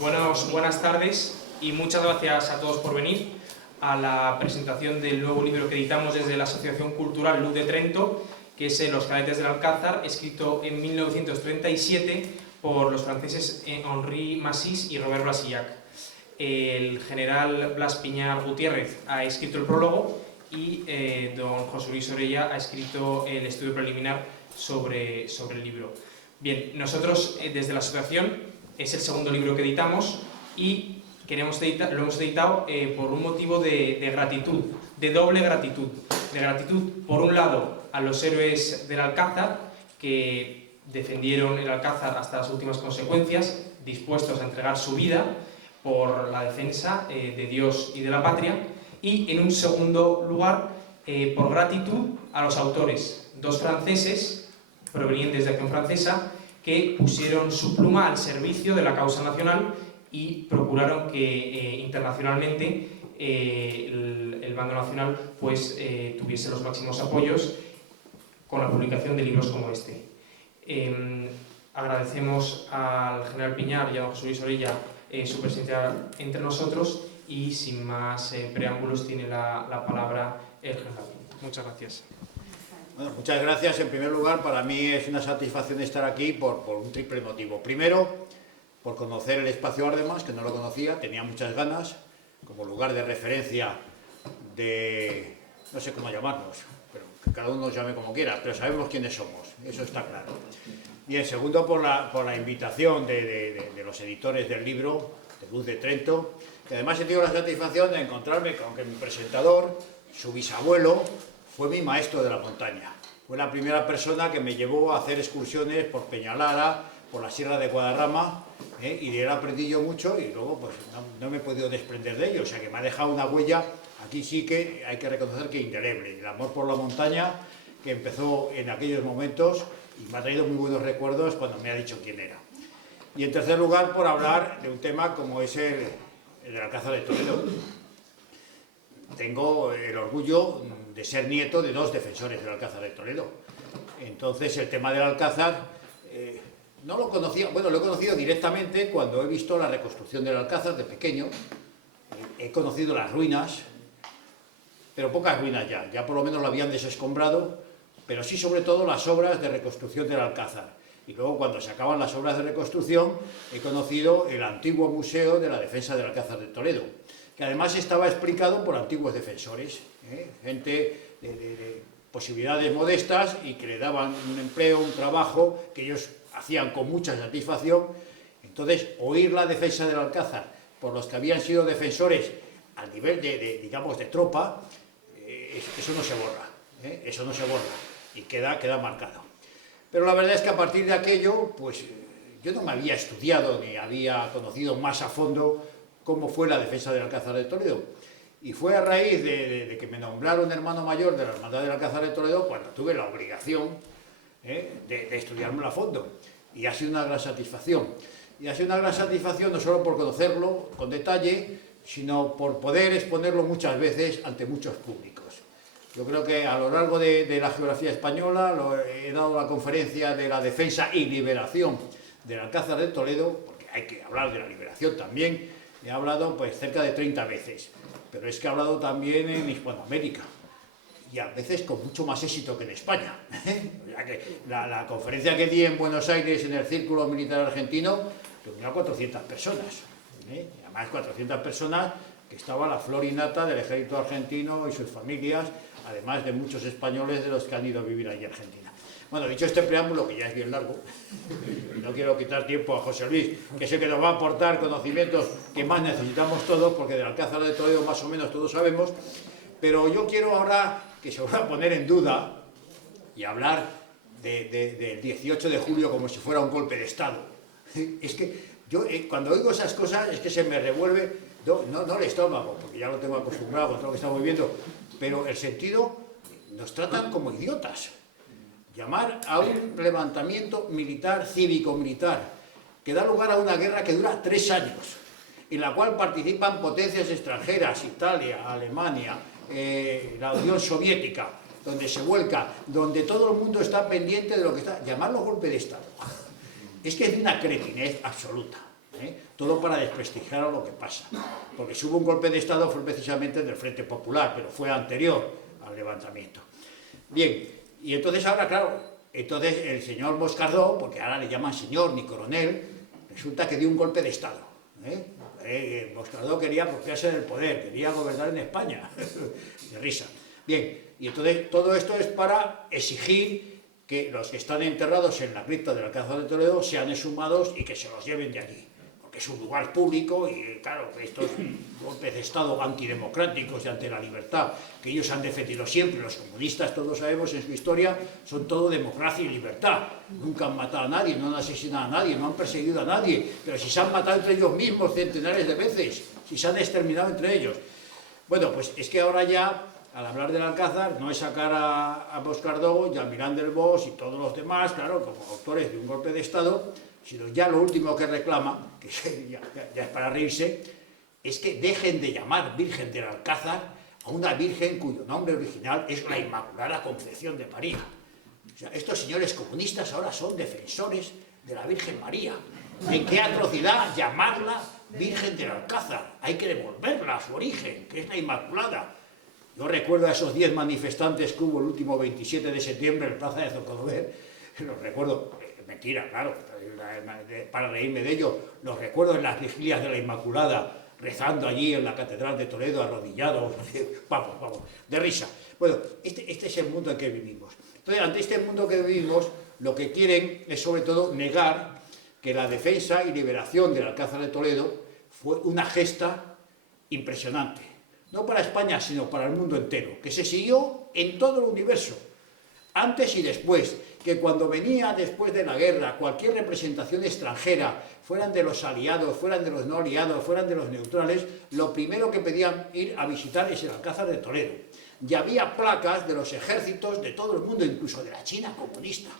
Buenas tardes y muchas gracias a todos por venir a la presentación del nuevo libro que editamos desde la Asociación Cultural Luz de Trento, que es Los cadetes del Alcázar, escrito en 1937 por los franceses Henri Massis y Robert Brasillac. El general Blas Piñar Gutiérrez ha escrito el prólogo y don José Luis Orella ha escrito el estudio preliminar sobre el libro. Bien, nosotros desde la asociación es el segundo libro que editamos y lo hemos editado por un motivo de gratitud, de doble gratitud. De gratitud, por un lado, a los héroes del Alcázar, que defendieron el Alcázar hasta las últimas consecuencias, dispuestos a entregar su vida por la defensa de Dios y de la patria, y en un segundo lugar, por gratitud a los autores, dos franceses provenientes de Acción Francesa, que pusieron su pluma al servicio de la causa nacional y procuraron que internacionalmente el bando nacional pues, tuviese los máximos apoyos con la publicación de libros como este. Agradecemos al general Piñar y a don José Luis Orella su presencia entre nosotros y sin más preámbulos tiene la palabra el general. Muchas gracias. Bueno, muchas gracias. En primer lugar, para mí es una satisfacción estar aquí por un triple motivo. Primero, por conocer el espacio Ardemas, que no lo conocía, tenía muchas ganas, como lugar de referencia de, no sé cómo llamarnos, pero que cada uno nos llame como quiera, pero sabemos quiénes somos, eso está claro. Y en segundo, por la invitación de los editores del libro, de Luz de Trento, que además he tenido la satisfacción de encontrarme con que mi presentador, su bisabuelo, fue mi maestro de la montaña. Fue la primera persona que me llevó a hacer excursiones por Peñalara, por la Sierra de Guadarrama, y de él aprendí yo mucho y luego pues no me he podido desprender de ello, o sea que me ha dejado una huella, aquí sí que hay que reconocer que indeleble, el amor por la montaña que empezó en aquellos momentos y me ha traído muy buenos recuerdos cuando me ha dicho quién era. Y en tercer lugar, por hablar de un tema como es el del Alcázar de Toledo. Tengo el orgullo de ser nieto de dos defensores del Alcázar de Toledo. Entonces el tema del Alcázar no lo conocía, bueno, lo he conocido directamente cuando he visto la reconstrucción del Alcázar de pequeño. He conocido las ruinas, pero pocas ruinas ya por lo menos lo habían desescombrado, pero sí sobre todo las obras de reconstrucción del Alcázar. Y luego cuando se acaban las obras de reconstrucción he conocido el antiguo museo de la defensa del Alcázar de Toledo, que además estaba explicado por antiguos defensores, gente de posibilidades modestas y que le daban un empleo, un trabajo que ellos hacían con mucha satisfacción. Entonces, oír la defensa del Alcázar por los que habían sido defensores al nivel digamos, de tropa, eso no se borra, eso no se borra y queda marcado. Pero la verdad es que a partir de aquello, pues yo no me había estudiado ni había conocido más a fondo cómo fue la defensa del Alcázar de Toledo. Y fue a raíz de que me nombraron hermano mayor de la Hermandad del Alcázar de Toledo cuando tuve la obligación de estudiármelo a fondo. Y ha sido una gran satisfacción. Y ha sido una gran satisfacción no solo por conocerlo con detalle, sino por poder exponerlo muchas veces ante muchos públicos. Yo creo que a lo largo de la geografía española he dado la conferencia de la defensa y liberación del Alcázar de Toledo, porque hay que hablar de la liberación también. He hablado pues cerca de 30 veces, pero es que he hablado también en Hispanoamérica y a veces con mucho más éxito que en España. O sea que la conferencia que di en Buenos Aires en el Círculo Militar Argentino reunió a 400 personas, y además 400 personas que estaba la flor y nata del ejército argentino y sus familias, además de muchos españoles de los que han ido a vivir allí en Argentina. Bueno, dicho este preámbulo, que ya es bien largo, y no quiero quitar tiempo a José Luis, que sé que nos va a aportar conocimientos que más necesitamos todos, porque del Alcázar de Toledo más o menos todos sabemos, pero yo quiero ahora que se va a poner en duda y hablar del 18 de julio como si fuera un golpe de Estado. Es que yo cuando oigo esas cosas es que se me revuelve, no el estómago, porque ya lo tengo acostumbrado con todo lo que estamos viviendo, pero el sentido, nos tratan como idiotas. Llamar a un levantamiento militar, cívico-militar, que da lugar a una guerra que dura 3 años, en la cual participan potencias extranjeras, Italia, Alemania, la Unión Soviética, donde se vuelca, donde todo el mundo está pendiente de lo que está, llamarlo golpe de Estado. Es que es una cretinez absoluta. todo para desprestigiar a lo que pasa. Porque si hubo un golpe de Estado fue precisamente del Frente Popular, pero fue anterior al levantamiento. Bien, y entonces ahora, claro, entonces el señor Moscardó, porque ahora le llaman señor ni coronel, resulta que dio un golpe de Estado. Moscardó quería apropiarse del poder, quería gobernar en España. De risa. Bien, y entonces todo esto es para exigir que los que están enterrados en la cripta del Alcázar de Toledo sean exhumados y que se los lleven de allí. Porque es un lugar público y, claro, estos golpes de Estado antidemocráticos y ante la libertad que ellos han defendido siempre, los comunistas, todos sabemos en su historia, son todo democracia y libertad. Nunca han matado a nadie, no han asesinado a nadie, no han perseguido a nadie, pero si se han matado entre ellos mismos centenares de veces, si se han exterminado entre ellos. Bueno, pues es que ahora ya, al hablar del Alcázar, no es sacar a Moscardó y a Milán del Bosch y todos los demás, claro, como autores de un golpe de Estado, sino ya lo último que reclama, que ya es para reírse, es que dejen de llamar Virgen del Alcázar a una virgen cuyo nombre original es la Inmaculada Concepción de María. O sea, estos señores comunistas ahora son defensores de la Virgen María. ¿En qué atrocidad llamarla Virgen del Alcázar? Hay que devolverla a su origen, que es la Inmaculada. Yo recuerdo a esos 10 manifestantes que hubo el último 27 de septiembre en Plaza de Zocodover, los recuerdo, mentira, claro, para reírme de ello, los recuerdo en las vigilias de la Inmaculada, rezando allí en la Catedral de Toledo, arrodillados, vamos, de risa. Bueno, este es el mundo en que vivimos. Entonces, ante este mundo que vivimos, lo que quieren es sobre todo negar que la defensa y liberación del Alcázar de Toledo fue una gesta impresionante. No para España, sino para el mundo entero, que se siguió en todo el universo, antes y después, que cuando venía después de la guerra cualquier representación extranjera, fueran de los aliados, fueran de los no aliados, fueran de los neutrales, lo primero que pedían ir a visitar es el Alcázar de Toledo. Y había placas de los ejércitos de todo el mundo, incluso de la China comunista.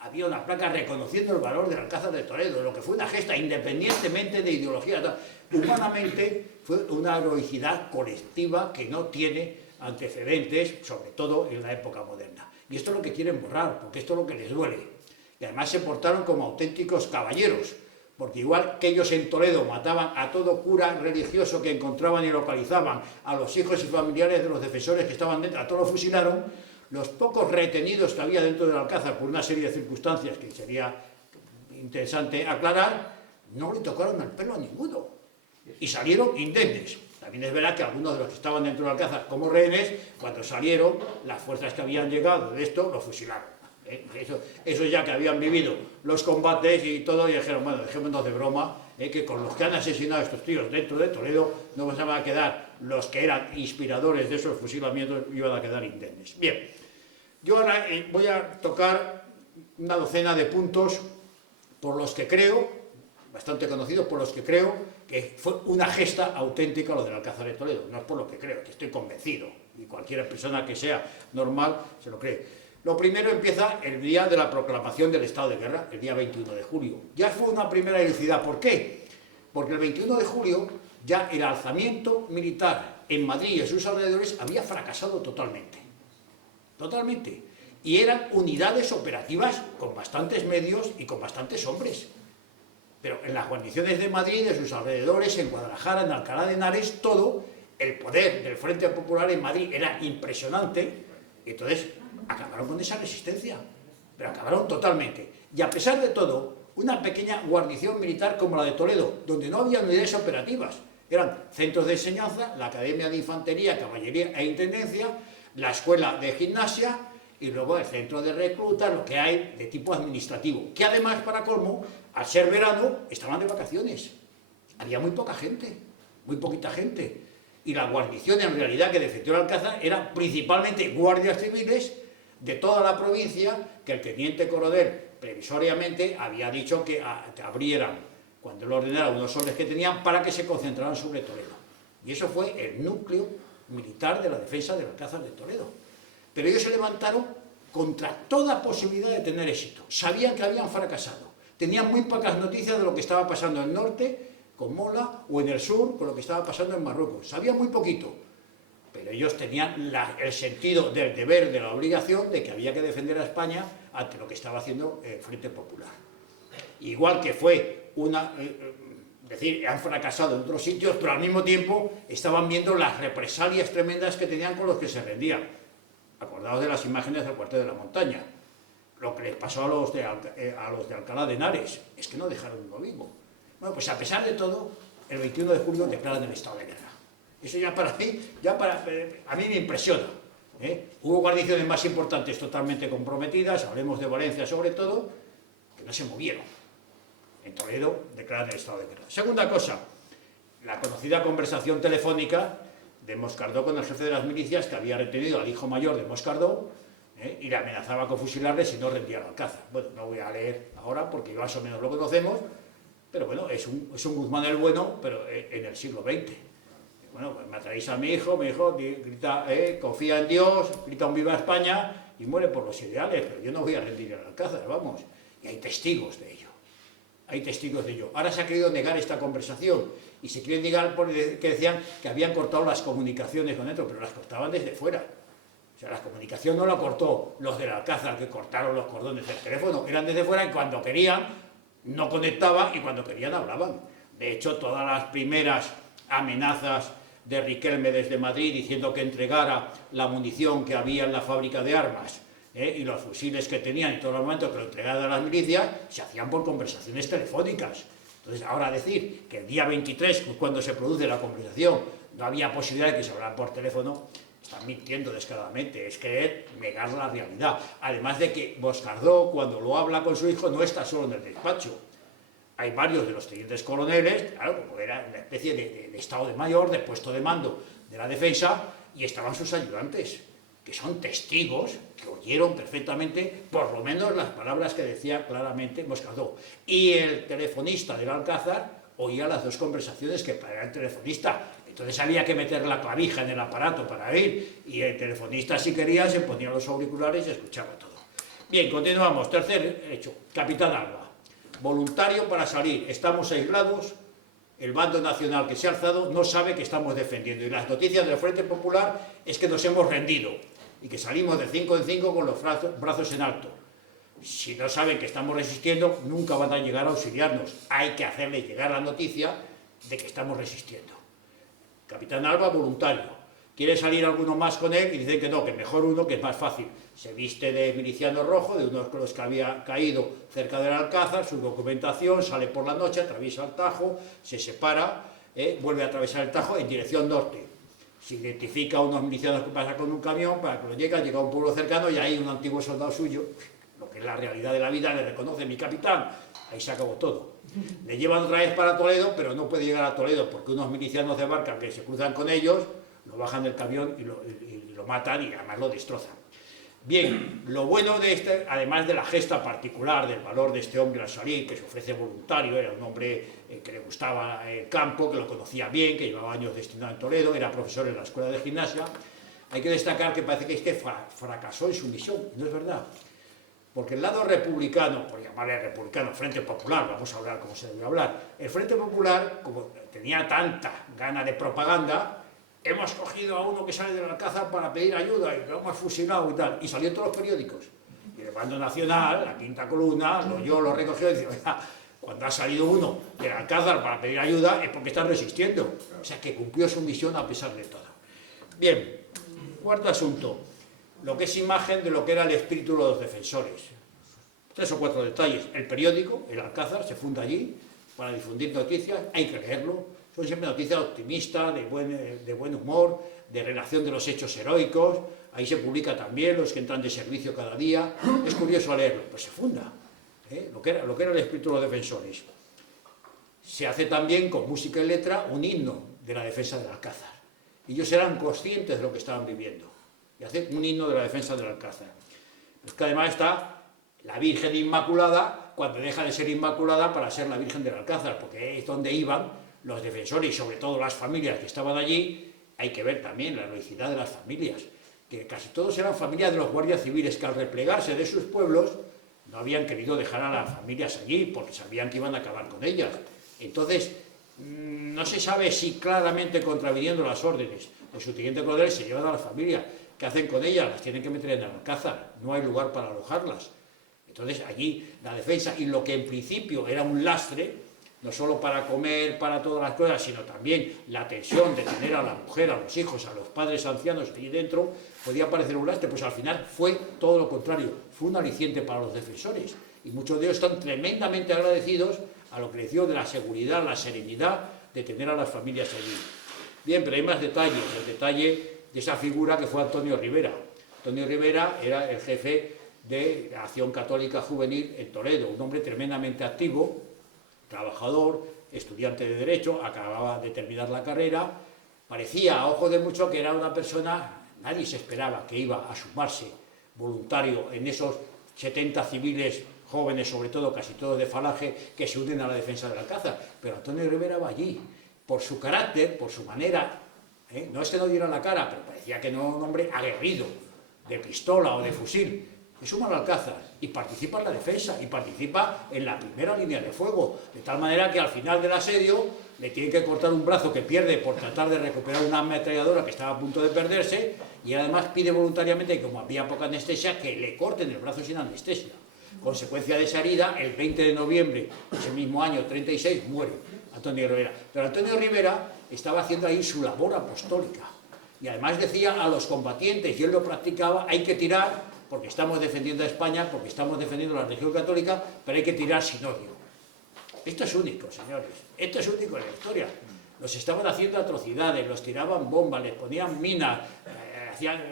Había una placa reconociendo el valor del Alcázar de Toledo, lo que fue una gesta independientemente de ideología. Humanamente fue una heroicidad colectiva que no tiene antecedentes, sobre todo en la época moderna. Y esto es lo que quieren borrar, porque esto es lo que les duele. Y además se portaron como auténticos caballeros, porque igual que ellos en Toledo mataban a todo cura religioso que encontraban y localizaban, a los hijos y familiares de los defensores que estaban dentro, a todos los fusilaron, los pocos retenidos que había dentro del Alcázar por una serie de circunstancias que sería interesante aclarar, no le tocaron el pelo a ninguno y salieron indemnes. También es verdad que algunos de los que estaban dentro del Alcázar como rehenes, cuando salieron, las fuerzas que habían llegado de esto los fusilaron. Eso ya que habían vivido los combates y todo, y dijeron, bueno, dejémonos de broma, que con los que han asesinado a estos tíos dentro de Toledo no van a quedar los que eran inspiradores de esos fusilamientos, iban a quedar indemnes. Bien, yo ahora voy a tocar una docena de puntos por los que creo, bastante conocidos, por los que creo que fue una gesta auténtica lo del Alcázar de Toledo. No es por lo que creo, que estoy convencido, y cualquier persona que sea normal se lo cree. Lo primero empieza el día de la proclamación del estado de guerra, el día 21 de julio. Ya fue una primera heroicidad. ¿Por qué? Porque el 21 de julio ya el alzamiento militar en Madrid y en sus alrededores había fracasado totalmente. Totalmente. Y eran unidades operativas con bastantes medios y con bastantes hombres. Pero en las guarniciones de Madrid, de sus alrededores, en Guadalajara, en Alcalá de Henares, todo el poder del Frente Popular en Madrid era impresionante. Entonces acabaron con esa resistencia, pero acabaron totalmente. Y a pesar de todo, una pequeña guarnición militar como la de Toledo, donde no había unidades operativas, eran centros de enseñanza, la Academia de Infantería, Caballería e Intendencia, la Escuela de Gimnasia y luego el centro de reclutas, lo que hay de tipo administrativo, que además, para colmo, al ser verano, estaban de vacaciones. Había muy poca gente, muy poquita gente. Y la guarnición, en realidad, que defendió el Alcázar, eran principalmente guardias civiles de toda la provincia, que el teniente coronel previsoriamente había dicho que abrieran, cuando lo ordenaron, unos soles que tenían, para que se concentraran sobre Toledo. Y eso fue el núcleo militar de la defensa del Alcázar de Toledo. Pero ellos se levantaron contra toda posibilidad de tener éxito. Sabían que habían fracasado. Tenían muy pocas noticias de lo que estaba pasando en el norte, con Mola, o en el sur, con lo que estaba pasando en Marruecos. Sabían muy poquito. Pero ellos tenían el sentido del deber, de la obligación, de que había que defender a España ante lo que estaba haciendo el Frente Popular. Igual que fue una Es decir, han fracasado en otros sitios, pero al mismo tiempo estaban viendo las represalias tremendas que tenían con los que se rendían. Acordaos de las imágenes del cuartel de la montaña. Lo que les pasó a los de Alcalá de Henares, es que no dejaron uno vivo. Bueno, pues a pesar de todo, el 21 de julio declaran el estado de guerra. Eso ya para mí, a mí me impresiona. Hubo guarniciones más importantes totalmente comprometidas, hablemos de Valencia sobre todo, que no se movieron. En Toledo declaran el estado de guerra. Segunda cosa, la conocida conversación telefónica de Moscardó con el jefe de las milicias, que había retenido al hijo mayor de Moscardó, y le amenazaba con fusilarle si no rendía el Alcázar. Bueno, no voy a leer ahora porque más o menos lo conocemos, pero bueno, es un Guzmán el bueno, pero en el siglo XX. Bueno, pues me traéis a mi hijo grita, confía en Dios, grita un viva España y muere por los ideales, pero yo no voy a rendir el Alcázar, vamos. Y hay testigos de ello. Hay testigos de ello. Ahora se ha querido negar esta conversación y se quiere negar porque decían que habían cortado las comunicaciones con otro, pero las cortaban desde fuera. O sea, la comunicación no la cortó los del Alcázar, que cortaron los cordones del teléfono, eran desde fuera y cuando querían no conectaban y cuando querían hablaban. De hecho, todas las primeras amenazas de Riquelme desde Madrid diciendo que entregara la munición que había en la fábrica de armas y los fusiles que tenían y todo el momento que lo entregaran a las milicias, se hacían por conversaciones telefónicas. Entonces, ahora decir que el día 23, cuando se produce la conversación, no había posibilidad de que se hablara por teléfono, están mintiendo descaradamente, es querer negar la realidad. Además de que Moscardó, cuando lo habla con su hijo, no está solo en el despacho. Hay varios de los tenientes coroneles, claro, como era una especie de estado de mayor, de puesto de mando de la defensa, y estaban sus ayudantes, que son testigos, que oyeron perfectamente, por lo menos las palabras que decía claramente Moscardó. Y el telefonista del Alcázar oía las dos conversaciones que para el telefonista. Entonces había que meter la clavija en el aparato para oír, y el telefonista, si quería, se ponía los auriculares y escuchaba todo. Bien, continuamos. Tercer hecho, Capitán Alba. Voluntario para salir, estamos aislados, el bando nacional que se ha alzado no sabe que estamos defendiendo, y las noticias del Frente Popular es que nos hemos rendido, y que salimos de 5 en 5 con los brazos en alto. Si no saben que estamos resistiendo, nunca van a llegar a auxiliarnos. Hay que hacerles llegar la noticia de que estamos resistiendo. Capitán Alba, voluntario. Quiere salir alguno más con él y dicen que no, que mejor uno, que es más fácil. Se viste de miliciano rojo, de unos con los que había caído cerca del Alcázar, su documentación, sale por la noche, atraviesa el Tajo, se separa, vuelve a atravesar el Tajo en dirección norte. Se identifica a unos milicianos que pasan con un camión para que lo llega a un pueblo cercano y ahí un antiguo soldado suyo, lo que es la realidad de la vida, le reconoce: mi capitán. Ahí se acabó todo. Le llevan otra vez para Toledo, pero no puede llegar a Toledo porque unos milicianos de Barca que se cruzan con ellos lo bajan del camión y lo matan y además lo destrozan. Bien, lo bueno de este, además de la gesta particular, del valor de este hombre al salir, que se ofrece voluntario, era un hombre que le gustaba el campo, que lo conocía bien, que llevaba años destinado en Toledo, era profesor en la escuela de gimnasia, hay que destacar que parece que fracasó en su misión, no es verdad. Porque el lado republicano, por llamarle republicano, Frente Popular, vamos a hablar como se debe hablar, el Frente Popular, como tenía tanta gana de propaganda, hemos cogido a uno que sale del Alcázar para pedir ayuda y lo hemos fusilado y tal, y salió en todos los periódicos. Y el bando nacional, la Quinta Columna, lo recogió y dice: oiga, cuando ha salido uno del Alcázar para pedir ayuda es porque están resistiendo. O sea, que cumplió su misión a pesar de todo. Bien, cuarto asunto, lo que es imagen de lo que era el espíritu de los defensores. 3 o 4 detalles. El periódico, el Alcázar, se funda allí para difundir noticias, hay que leerlo. Son siempre noticias optimistas, de buen humor, de relación de los hechos heroicos. Ahí se publica también los que entran de servicio cada día. Es curioso leerlo, pues se funda. Lo que era el espíritu de los defensores. Se hace también con música y letra un himno de la defensa del Alcázar. Ellos eran conscientes de lo que estaban viviendo. Y hacen un himno de la defensa del Alcázar. Es que además está la Virgen Inmaculada, cuando deja de ser Inmaculada para ser la Virgen del Alcázar, porque es donde iban los defensores y sobre todo las familias que estaban allí. Hay que ver también la heroicidad de las familias, que casi todos eran familias de los guardias civiles, que al replegarse de sus pueblos no habían querido dejar a las familias allí, porque sabían que iban a acabar con ellas. Entonces, no se sabe si claramente contraviniendo las órdenes de su teniente coronel se llevan a las familias. ¿Qué hacen con ellas? Las tienen que meter en el Alcázar, no hay lugar para alojarlas. Entonces allí la defensa, y lo que en principio era un lastre, no solo para comer, para todas las cosas, sino también la tensión de tener a la mujer, a los hijos, a los padres ancianos allí dentro, podía parecer un lastre, pues al final fue todo lo contrario, fue un aliciente para los defensores, y muchos de ellos están tremendamente agradecidos a lo que les dio de la seguridad, la serenidad de tener a las familias allí. Bien, pero hay más detalles, el detalle de esa figura que fue Antonio Rivera. Antonio Rivera era el jefe de Acción Católica Juvenil en Toledo, un hombre tremendamente activo, trabajador, estudiante de Derecho, acababa de terminar la carrera, parecía a ojo de mucho que era una persona, nadie se esperaba que iba a sumarse voluntario en esos 70 civiles jóvenes, sobre todo, casi todos de Falange, que se unen a la defensa del Alcázar, pero Antonio Rivera va allí, por su carácter, por su manera, no es que no diera la cara, pero parecía que no era un hombre aguerrido, de pistola o de fusil, se suma al Alcázar y participa en la defensa y participa en la primera línea de fuego, de tal manera que al final del asedio le tienen que cortar un brazo que pierde por tratar de recuperar una ametralladora que estaba a punto de perderse, y además pide voluntariamente, como había poca anestesia, que le corten el brazo sin anestesia. Consecuencia de esa herida, el 20 de noviembre de ese mismo año, 36, muere Antonio Rivera. Pero Antonio Rivera estaba haciendo ahí su labor apostólica, y además decía a los combatientes, y él lo practicaba, hay que tirar, porque estamos defendiendo a España, porque estamos defendiendo la religión católica, pero hay que tirar sin odio. Esto es único, señores, esto es único en la historia. Los estaban haciendo atrocidades, los tiraban bombas, les ponían minas, hacían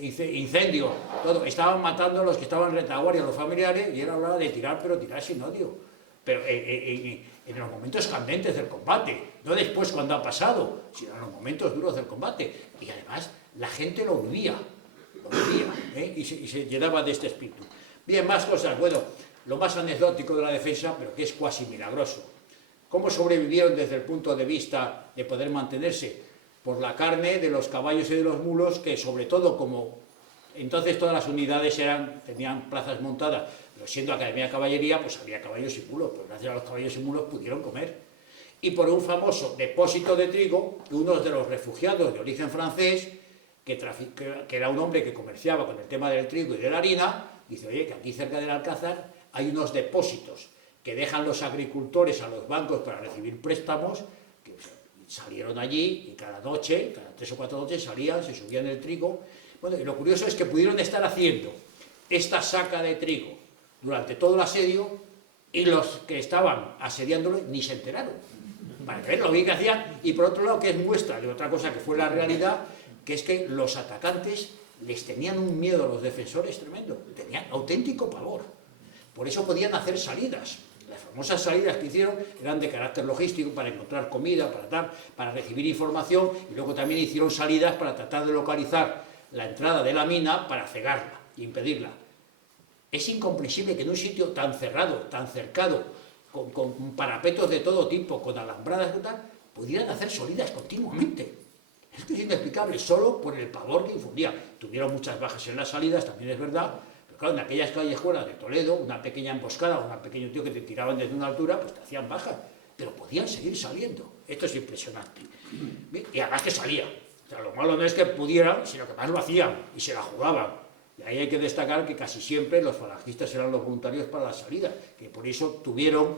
incendios, todo. Estaban matando a los que estaban en retaguardia, a los familiares, y era hora de tirar, pero tirar sin odio. Pero en los momentos candentes del combate, no después cuando ha pasado, sino en los momentos duros del combate. Y además la gente lo vivía, y se llenaba de este espíritu. Bien, más cosas. Bueno, lo más anecdótico de la defensa, pero que es cuasi milagroso. ¿Cómo sobrevivieron desde el punto de vista de poder mantenerse? Por la carne de los caballos y de los mulos, que sobre todo como entonces todas las unidades tenían plazas montadas, pero siendo Academia de Caballería, pues había caballos y mulos, pero gracias a los caballos y mulos pudieron comer. Y por un famoso depósito de trigo, que uno de los refugiados de origen francés, que era un hombre que comerciaba con el tema del trigo y de la harina, dice, oye, que aquí cerca del Alcázar hay unos depósitos que dejan los agricultores a los bancos para recibir préstamos, que salieron allí y cada noche, cada 3 o 4 noches salían, se subían el trigo. Bueno, y lo curioso es que pudieron estar haciendo esta saca de trigo durante todo el asedio, y los que estaban asediándolo ni se enteraron. Para ver lo bien que hacían, y por otro lado, que es muestra de otra cosa que fue la realidad, que es que los atacantes les tenían un miedo a los defensores tremendo, tenían auténtico pavor. Por eso podían hacer salidas. Las famosas salidas que hicieron eran de carácter logístico, para encontrar comida, para recibir información, y luego también hicieron salidas para tratar de localizar la entrada de la mina para cegarla y impedirla. Es incomprensible que en un sitio tan cerrado, tan cercado, con parapetos de todo tipo, con alambradas y tal, pudieran hacer salidas continuamente. Es que es inexplicable, solo por el pavor que infundía. Tuvieron muchas bajas en las salidas, también es verdad, pero claro, en aquellas callejuelas de Toledo, una pequeña emboscada, un pequeño tío que te tiraban desde una altura, pues te hacían bajas, pero podían seguir saliendo. Esto es impresionante. Y además que salía. O sea, lo malo no es que pudieran, sino que más lo hacían y se la jugaban. Y ahí hay que destacar que casi siempre los falangistas eran los voluntarios para la salida, que por eso tuvieron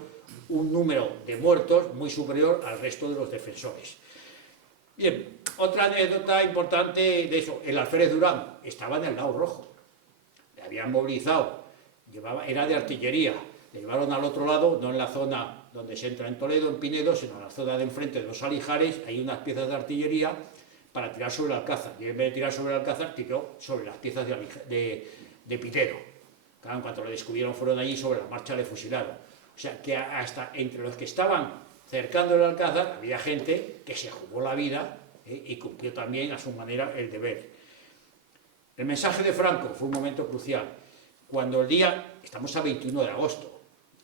un número de muertos muy superior al resto de los defensores. Bien, otra anécdota importante de eso, el alférez Durán estaba en el lado rojo, le habían movilizado, era de artillería, le llevaron al otro lado, no en la zona donde se entra en Toledo, en Pinedo, sino en la zona de enfrente de los Alijares, hay unas piezas de artillería para tirar sobre el Alcázar, y en vez de tirar sobre el Alcázar, tiró sobre las piezas de Pitero. Claro, en cuanto lo descubrieron, fueron allí, sobre la marcha le fusilaron. O sea, que hasta entre los que estaban cercando el Alcázar, había gente que se jugó la vida y cumplió también a su manera el deber. El mensaje de Franco fue un momento crucial. Cuando el día, estamos a 21 de agosto,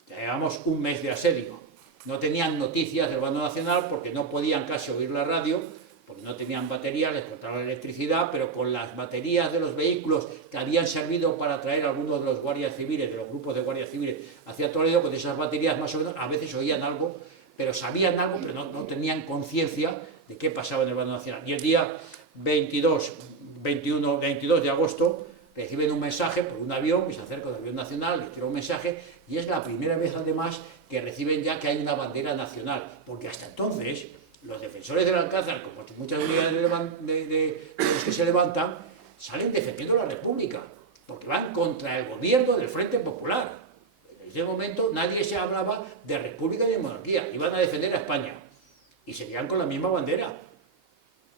ya llevamos un mes de asedio, no tenían noticias del bando nacional porque no podían casi oír la radio, porque no tenían baterías, les cortaban la electricidad, pero con las baterías de los vehículos que habían servido para traer a algunos de los guardias civiles, de los grupos de guardias civiles hacia Toledo, con esas baterías más o menos, a veces oían algo, pero sabían algo, pero no tenían conciencia de qué pasaba en el bando nacional. Y el día 22 de agosto reciben un mensaje por un avión, que se acerca al avión nacional, les tira un mensaje, y es la primera vez además que reciben ya que hay una bandera nacional, porque hasta entonces los defensores del Alcázar, como muchas unidades de los que se levantan, salen defendiendo la República, porque van contra el gobierno del Frente Popular. En ese momento nadie se hablaba de República y de monarquía, iban a defender a España, y seguían con la misma bandera.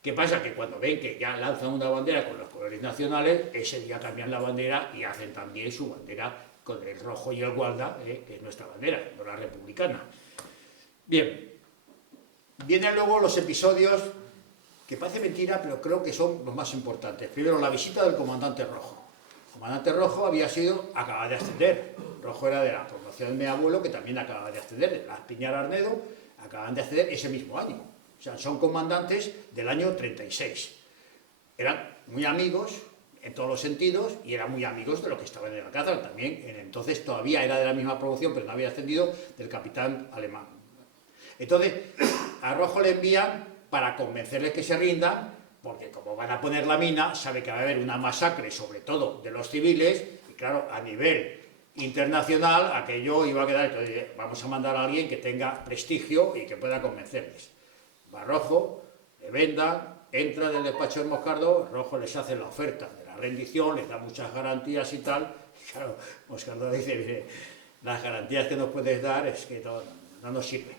¿Qué pasa? Que cuando ven que ya lanzan una bandera con los colores nacionales, ese día cambian la bandera y hacen también su bandera con el rojo y el gualda, que es nuestra bandera, no la republicana. Bien, vienen luego los episodios que parece mentira, pero creo que son los más importantes. Primero, la visita del comandante Rojo. El comandante Rojo acababa de ascender. Rojo era de la promoción de mi abuelo, que también acababa de ascender, de Las Piñar Arnedo, acaban de ascender ese mismo año. O sea, son comandantes del año 36. Eran muy amigos en todos los sentidos y eran muy amigos de los que estaban en el Alcázar. También entonces todavía era de la misma promoción, pero no había ascendido, del capitán alemán. Entonces, a Rojo le envían para convencerles que se rindan, porque como van a poner la mina, sabe que va a haber una masacre, sobre todo de los civiles, y claro, a nivel internacional aquello iba a quedar. Entonces, vamos a mandar a alguien que tenga prestigio y que pueda convencerles. Va Rojo, le vendan, entra del despacho de Moscardó, Rojo les hace la oferta de la rendición, les da muchas garantías y tal. Y claro, Moscardó dice, mire, las garantías que nos puedes dar es que no nos sirve,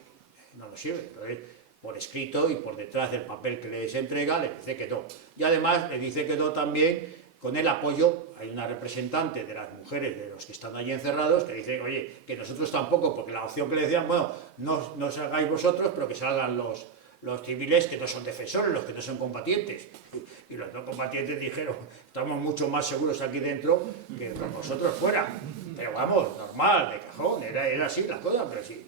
no nos sirve. Entonces, por escrito y por detrás del papel que les entrega, le dice que no. Y además le dice que no también con el apoyo. Hay una representante de las mujeres de los que están allí encerrados que dice, oye, que nosotros tampoco, porque la opción que le decían, bueno, no salgáis vosotros, pero que salgan los civiles que no son defensores, los que no son combatientes. Y los no combatientes dijeron, estamos mucho más seguros aquí dentro que nosotros fuera. Pero vamos, normal, de cajón, era así la cosa, pero sí.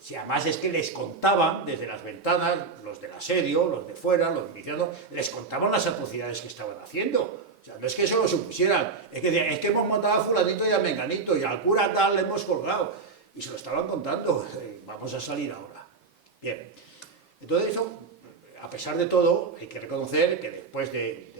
Si además es que les contaban desde las ventanas, los del asedio, los de fuera, los milicianos, les contaban las atrocidades que estaban haciendo. O sea, no es que eso lo supusieran, es que decían, es que hemos matado a fulanito y a menganito, y al cura tal le hemos colgado. Y se lo estaban contando, vamos a salir ahora. Bien, entonces eso, a pesar de todo, hay que reconocer que después de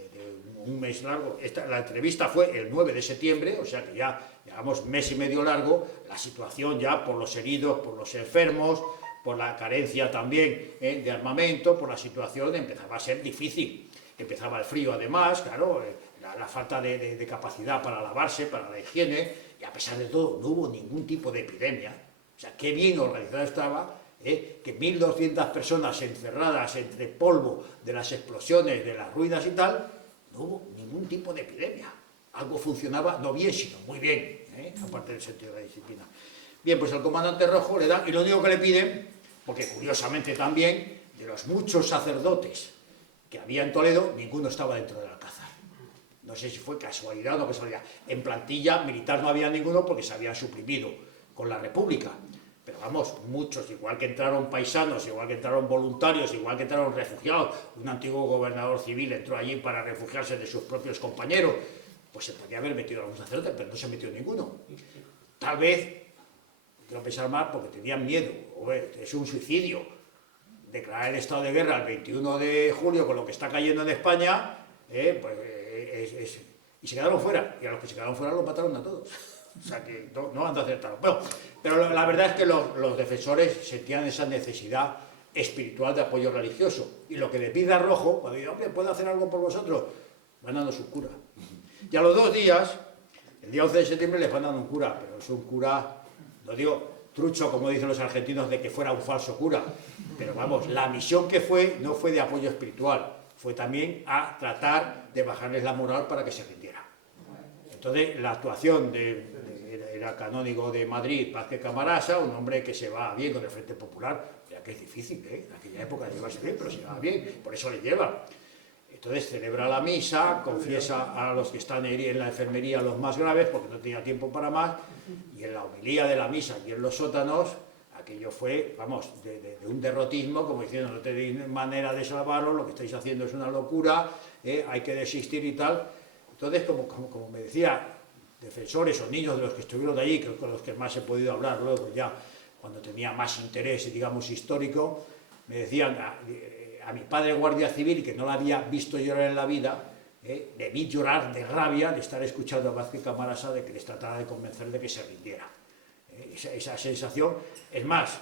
un mes largo, la entrevista fue el 9 de septiembre, o sea que ya llevamos mes y medio largo, la situación ya por los heridos, por los enfermos, por la carencia también de armamento, por la situación empezaba a ser difícil. Empezaba el frío además, claro, la falta de capacidad para lavarse, para la higiene, y a pesar de todo no hubo ningún tipo de epidemia. O sea, qué bien organizado estaba, que 1.200 personas encerradas entre polvo de las explosiones, de las ruinas y tal, no hubo ningún tipo de epidemia. Algo funcionaba no bien, sino muy bien, aparte del sentido de la disciplina. Bien, pues el comandante Rojo le da, y lo único que le piden, porque curiosamente también, de los muchos sacerdotes que había en Toledo, ninguno estaba dentro del Alcázar. No sé si fue casualidad o no casualidad. En plantilla militar no había ninguno porque se habían suprimido con la República. Pero vamos, muchos, igual que entraron paisanos, igual que entraron voluntarios, igual que entraron refugiados, un antiguo gobernador civil entró allí para refugiarse de sus propios compañeros, pues se podía haber metido algún sacerdote, pero no se metió ninguno. Tal vez, quiero pensar más, porque tenían miedo, o es un suicidio, declarar el estado de guerra el 21 de julio con lo que está cayendo en España, y se quedaron fuera, y a los que se quedaron fuera los mataron a todos. O sea que no han de acertar. Bueno, pero la verdad es que los defensores sentían esa necesidad espiritual de apoyo religioso. Y lo que le pide a Rojo, cuando dice, hombre, ¿puedo hacer algo por vosotros? Van dando su cura. Y a los 2 días, el día 11 de septiembre, les van dando un cura, pero es un cura, no digo trucho, como dicen los argentinos, de que fuera un falso cura. Pero vamos, la misión que fue, no fue de apoyo espiritual, fue también a tratar de bajarles la moral para que se rindieran. Entonces, la actuación era canónigo de Madrid, Vázquez Camarasa, un hombre que se va bien con el Frente Popular, ya que es difícil, en aquella época llevarse bien, pero se va bien, por eso le lleva. Entonces celebra la misa, confiesa a los que están en la enfermería los más graves, porque no tenía tiempo para más, y en la homilía de la misa y en los sótanos, aquello fue, vamos, de un derrotismo, como diciendo, no tenéis manera de salvaros, lo que estáis haciendo es una locura, hay que desistir y tal. Entonces, como me decía, defensores o niños de los que estuvieron de allí, que con los que más he podido hablar luego ya, cuando tenía más interés, digamos, histórico, me decían, a mi padre guardia civil, que no la había visto llorar en la vida, le vi llorar de rabia de estar escuchando a Vázquez Camarasa de que les tratara de convencer de que se rindiera. esa sensación. Es más,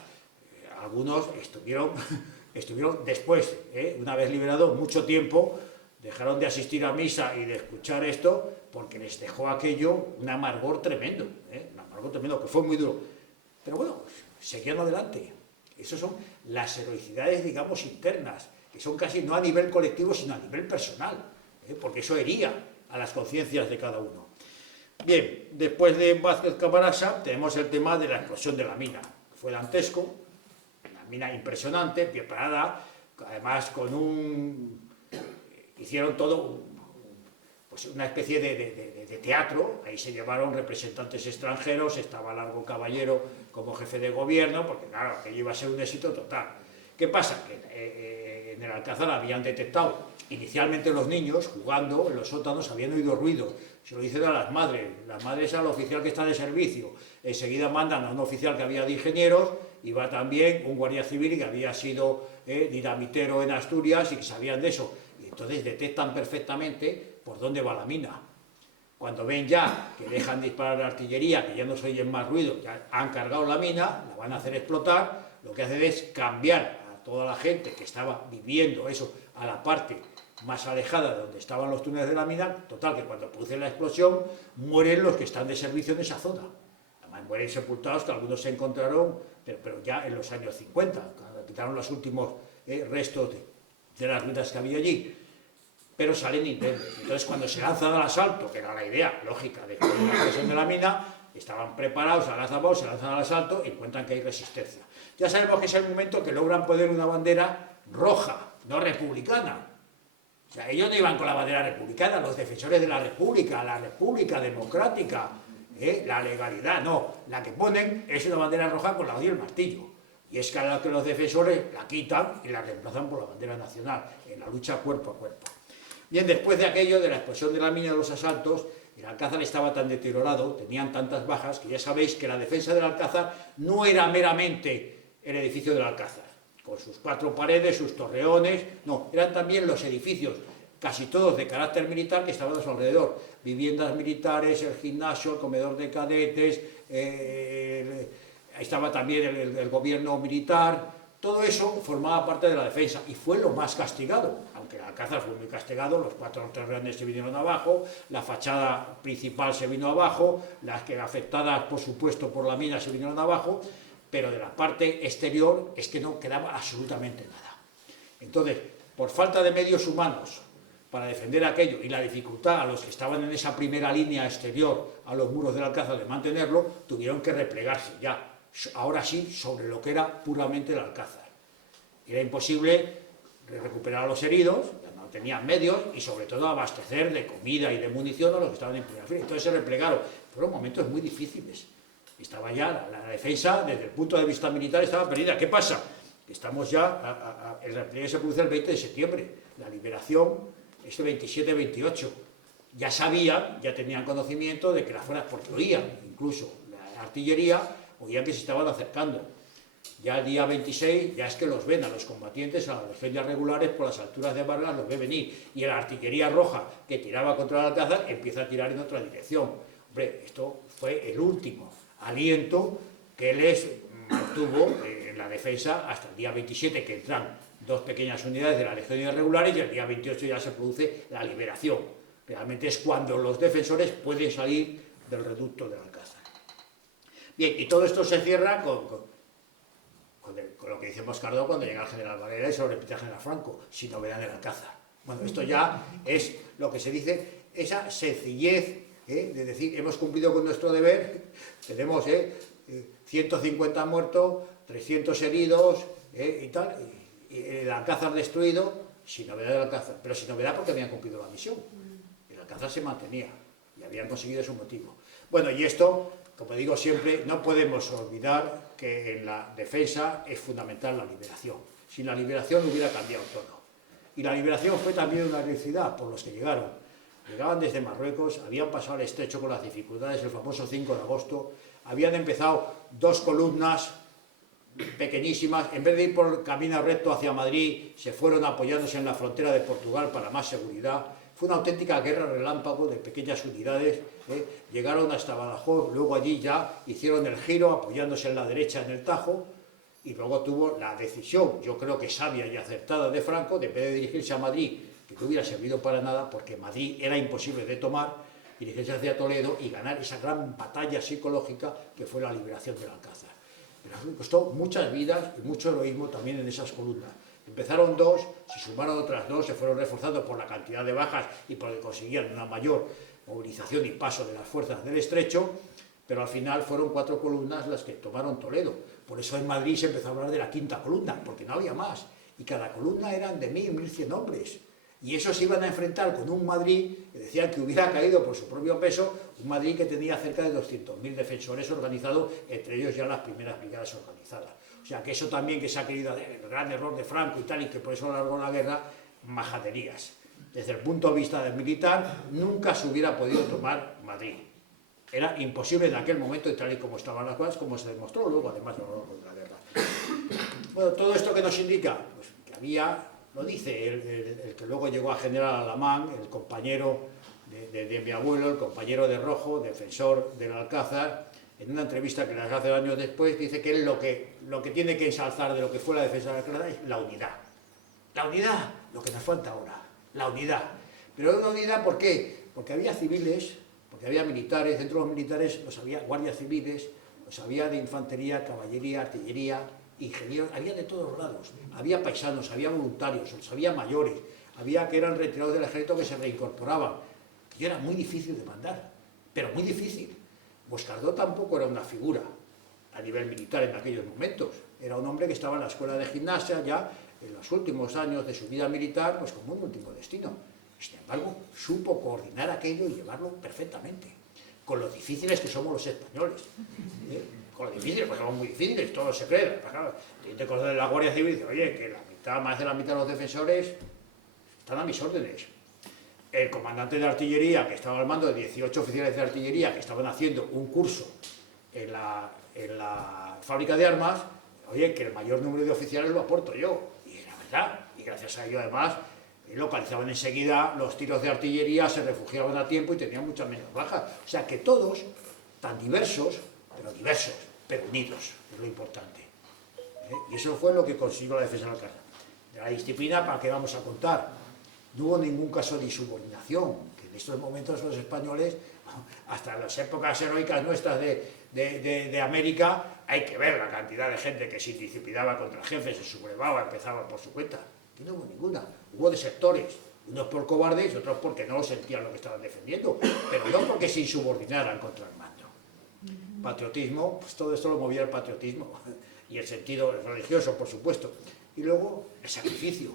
algunos estuvieron después, una vez liberado, mucho tiempo, dejaron de asistir a misa y de escuchar esto porque les dejó aquello un amargor tremendo, un amargor tremendo que fue muy duro. Pero bueno, seguían adelante. Esas son las heroicidades, digamos, internas, que son casi no a nivel colectivo, sino a nivel personal, porque eso hería a las conciencias de cada uno. Bien, después de Vázquez Camarasa tenemos el tema de la explosión de la mina. Fue dantesco, una mina impresionante, preparada, además hicieron todo pues una especie de teatro. Ahí se llevaron representantes extranjeros, estaba Largo Caballero como jefe de gobierno, porque claro, aquello iba a ser un éxito total. ¿Qué pasa? Que en el Alcázar habían detectado, inicialmente los niños jugando en los sótanos habían oído ruido, se lo dicen a las madres al oficial que está de servicio, enseguida mandan a un oficial que había de ingenieros, y va también un guardia civil que había sido dinamitero en Asturias y que sabían de eso, y entonces detectan perfectamente por dónde va la mina. Cuando ven ya que dejan de disparar la artillería, que ya no se oyen más ruido, ya han cargado la mina, la van a hacer explotar, lo que hacen es cambiar a toda la gente que estaba viviendo eso a la parte más alejada de donde estaban los túneles de la mina. Total, que cuando produce la explosión mueren los que están de servicio en esa zona. Además mueren sepultados, que algunos se encontraron, pero ya en los años 50, cuando quitaron los últimos restos de las ruinas que había allí. Pero salen indemnes. Entonces, cuando se lanzan al asalto, que era la idea lógica de la explosión de la mina, estaban preparados, agazapados, se lanzan al asalto y encuentran que hay resistencia. Ya sabemos que es el momento que logran poner una bandera roja, no republicana. O sea, ellos no iban con la bandera republicana, los defensores de la república democrática, la legalidad, no. La que ponen es una bandera roja con la hoz y el martillo. Y es que los defensores la quitan y la reemplazan por la bandera nacional, en la lucha cuerpo a cuerpo. Bien, después de aquello, de la explosión de la mina, de los asaltos, el Alcázar estaba tan deteriorado, tenían tantas bajas, que ya sabéis que la defensa del Alcázar no era meramente el edificio del Alcázar, con sus 4 paredes, sus torreones, no, eran también los edificios, casi todos de carácter militar, que estaban a su alrededor, viviendas militares, el gimnasio, el comedor de cadetes, estaba también el gobierno militar. Todo eso formaba parte de la defensa y fue lo más castigado, aunque el Alcázar fue muy castigado, los 4 torreones se vinieron abajo, la fachada principal se vino abajo, las que afectadas por supuesto por la mina se vinieron abajo, pero de la parte exterior es que no quedaba absolutamente nada. Entonces, por falta de medios humanos para defender aquello y la dificultad a los que estaban en esa primera línea exterior a los muros del Alcázar de mantenerlo, tuvieron que replegarse ya, ahora sí, sobre lo que era puramente el Alcázar. Era imposible recuperar a los heridos, ya no tenían medios, y sobre todo abastecer de comida y de munición a los que estaban en primera fila. Entonces se replegaron. Fueron momentos muy difíciles. Estaba ya la defensa, desde el punto de vista militar, estaba perdida. ¿Qué pasa? Que estamos ya, el repliegue se produce el 20 de septiembre. La liberación es el 27-28. Ya sabían, ya tenían conocimiento de que las fuerzas, porque oían, incluso la artillería, oían que se estaban acercando. Ya el día 26, ya es que los ven a los combatientes, a las defensas regulares, por las alturas de Vargas, los ve venir. Y la artillería roja que tiraba contra el Alcázar empieza a tirar en otra dirección. Hombre, esto fue el último aliento que les mantuvo en la defensa hasta el día 27, que entran 2 pequeñas unidades de la Legión Irregulares, y el día 28 ya se produce la liberación. Realmente es cuando los defensores pueden salir del reducto del Alcázar. Bien, y todo esto se cierra con lo que dice Moscardó cuando llega el general Varela y se lo repite al general Franco, sin novedad en el Alcázar. Bueno, esto ya es lo que se dice, esa sencillez de decir, hemos cumplido con nuestro deber, tenemos 150 muertos, 300 heridos y tal, y el Alcázar destruido, sin novedad del Alcázar, pero sin novedad porque habían cumplido la misión. El Alcázar se mantenía y habían conseguido su motivo. Bueno, y esto, como digo siempre, no podemos olvidar que en la defensa es fundamental la liberación. Sin la liberación hubiera cambiado todo. Y la liberación fue también una heroicidad por los que llegaron. Llegaban desde Marruecos, habían pasado el estrecho con las dificultades, el famoso 5 de agosto, habían empezado 2 columnas pequeñísimas, en vez de ir por el camino recto hacia Madrid, se fueron apoyándose en la frontera de Portugal para más seguridad, fue una auténtica guerra relámpago de pequeñas unidades, llegaron hasta Badajoz, luego allí ya hicieron el giro apoyándose en la derecha en el Tajo, y luego tuvo la decisión, yo creo que sabia y acertada de Franco, de en vez de dirigirse a Madrid, que no hubiera servido para nada, porque Madrid era imposible de tomar, dirigirse hacia Toledo y ganar esa gran batalla psicológica que fue la liberación del Alcázar. Pero le costó muchas vidas y mucho heroísmo también en esas columnas. Empezaron 2, se sumaron otras 2, se fueron reforzando por la cantidad de bajas y porque conseguían una mayor movilización y paso de las fuerzas del Estrecho, pero al final fueron 4 columnas las que tomaron Toledo. Por eso en Madrid se empezó a hablar de la quinta columna, porque no había más. Y cada columna eran de 1000, 1100 hombres. Y esos se iban a enfrentar con un Madrid que decían que hubiera caído por su propio peso, un Madrid que tenía cerca de 200.000 defensores organizados, entre ellos ya las primeras brigadas organizadas. O sea que eso también que se ha querido, el gran error de Franco y tal, y que por eso alargó la guerra, majaderías. Desde el punto de vista del militar, nunca se hubiera podido tomar Madrid. Era imposible en aquel momento, y tal y como estaban las cosas, como se demostró luego, además, a lo largo de la guerra. Bueno, todo esto que nos indica, pues que había, lo dice el que luego llegó a general Alamán, el compañero de mi abuelo, el compañero de Rojo, defensor del Alcázar, en una entrevista que les hace años después, dice que él lo que tiene que ensalzar de lo que fue la defensa del Alcázar es la unidad. La unidad, lo que nos falta ahora, la unidad. Pero una unidad, ¿por qué? Porque había civiles, porque había militares, dentro de los militares los había guardias civiles, los había de infantería, caballería, artillería, ingenieros, había de todos lados. Había paisanos, había voluntarios, los había mayores, había que eran retirados del ejército que se reincorporaban. Y era muy difícil de mandar, pero muy difícil. Boscardó tampoco era una figura a nivel militar en aquellos momentos. Era un hombre que estaba en la escuela de gimnasia ya en los últimos años de su vida militar, pues como un último destino. Sin embargo, supo coordinar aquello y llevarlo perfectamente, con lo difíciles que somos los españoles. Con lo difíciles, pues somos muy difíciles, todos se creen. Te acordás de la Guardia Civil y dice, oye, que la mitad, más de la mitad de los defensores están a mis órdenes. El comandante de artillería, que estaba al mando de 18 oficiales de artillería que estaban haciendo un curso en la fábrica de armas, oye, que el mayor número de oficiales lo aporto yo. Y era verdad, y gracias a ello además localizaban enseguida los tiros de artillería, se refugiaban a tiempo y tenían muchas menos bajas. O sea que todos, tan diversos, pero unidos, es lo importante. Y eso fue lo que consiguió la defensa del Alcázar. De la disciplina, ¿para qué vamos a contar? No hubo ningún caso de insubordinación, que en estos momentos los españoles, hasta en las épocas heroicas nuestras de América, hay que ver la cantidad de gente que se indisciplinaba contra el jefe, se sublevaba, empezaba por su cuenta. Aquí no hubo ninguna. Hubo desertores, unos por cobardes, otros porque no sentían lo que estaban defendiendo, pero no porque se insubordinaran contra el mando. Patriotismo, pues todo esto lo movía el patriotismo, y el sentido religioso, por supuesto. Y luego, el sacrificio,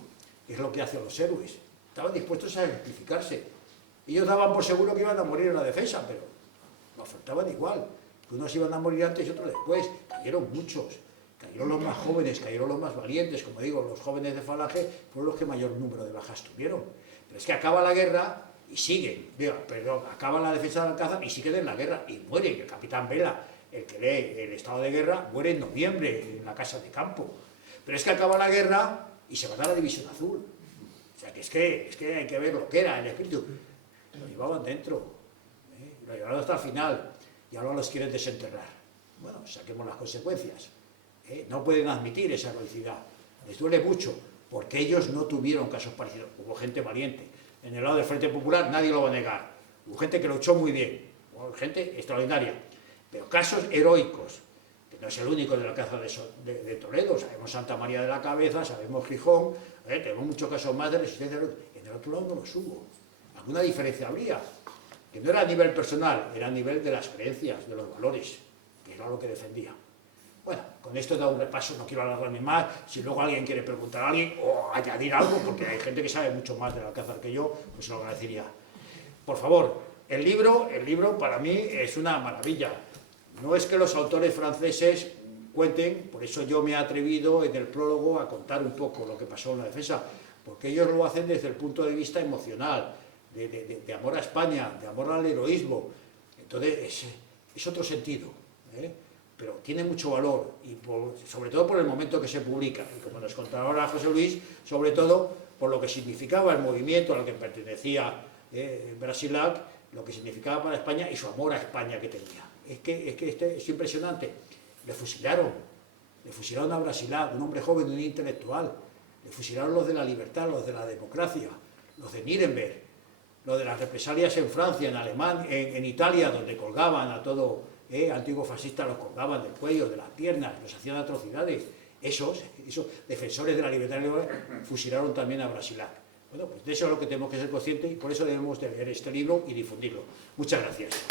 que es lo que hacen los héroes. Estaban dispuestos a sacrificarse. Ellos daban por seguro que iban a morir en la defensa, pero lo afrontaban igual. Que unos iban a morir antes y otros después. Cayeron muchos. Cayeron los más jóvenes, cayeron los más valientes. Como digo, los jóvenes de Falange fueron los que mayor número de bajas tuvieron. Pero es que acaba la guerra y siguen. Acaba la defensa del Alcázar y siguen en la guerra. Y mueren. El capitán Vela, el que lee el estado de guerra, muere en noviembre en la casa de campo. Pero es que acaba la guerra y se va a dar la División Azul. O sea, que es que hay que ver lo que era el espíritu. Lo llevaban dentro, lo llevaron hasta el final, y ahora los quieren desenterrar. Bueno, saquemos las consecuencias. No pueden admitir esa heroicidad. Les duele mucho, porque ellos no tuvieron casos parecidos. Hubo gente valiente. En el lado del Frente Popular nadie lo va a negar. Hubo gente que luchó muy bien, hubo gente extraordinaria. Pero casos heroicos, que no es el único de la Alcázar de Toledo, sabemos Santa María de la Cabeza, sabemos Gijón, tenemos muchos casos más de resistencia. En el otro lado no los hubo. Alguna diferencia habría, que no era a nivel personal, era a nivel de las creencias, de los valores, que era lo que defendía. Bueno, con esto he dado un repaso, no quiero alargarme más. Si luego alguien quiere preguntar a alguien o añadir algo, porque hay gente que sabe mucho más del Alcázar que yo, pues se lo agradecería. Por favor, el libro para mí es una maravilla. No es que los autores franceses cuenten, por eso yo me he atrevido en el prólogo a contar un poco lo que pasó en la defensa, porque ellos lo hacen desde el punto de vista emocional, de amor a España, de amor al heroísmo. Entonces es otro sentido, pero tiene mucho valor, y sobre todo por el momento que se publica, y como nos contará ahora José Luis, sobre todo por lo que significaba el movimiento al que pertenecía Brasilac, lo que significaba para España y su amor a España que tenía. Es que es impresionante. Le fusilaron a Brasilac, un hombre joven, un intelectual. Le fusilaron los de la libertad, los de la democracia, los de Nuremberg, los de las represalias en Francia, en Alemania, en Italia, donde colgaban a todo antiguo fascista, los colgaban del cuello, de las piernas, los hacían atrocidades. Esos defensores de la libertad fusilaron también a Brasilac. Bueno, pues de eso es lo que tenemos que ser conscientes y por eso debemos de leer este libro y difundirlo. Muchas gracias.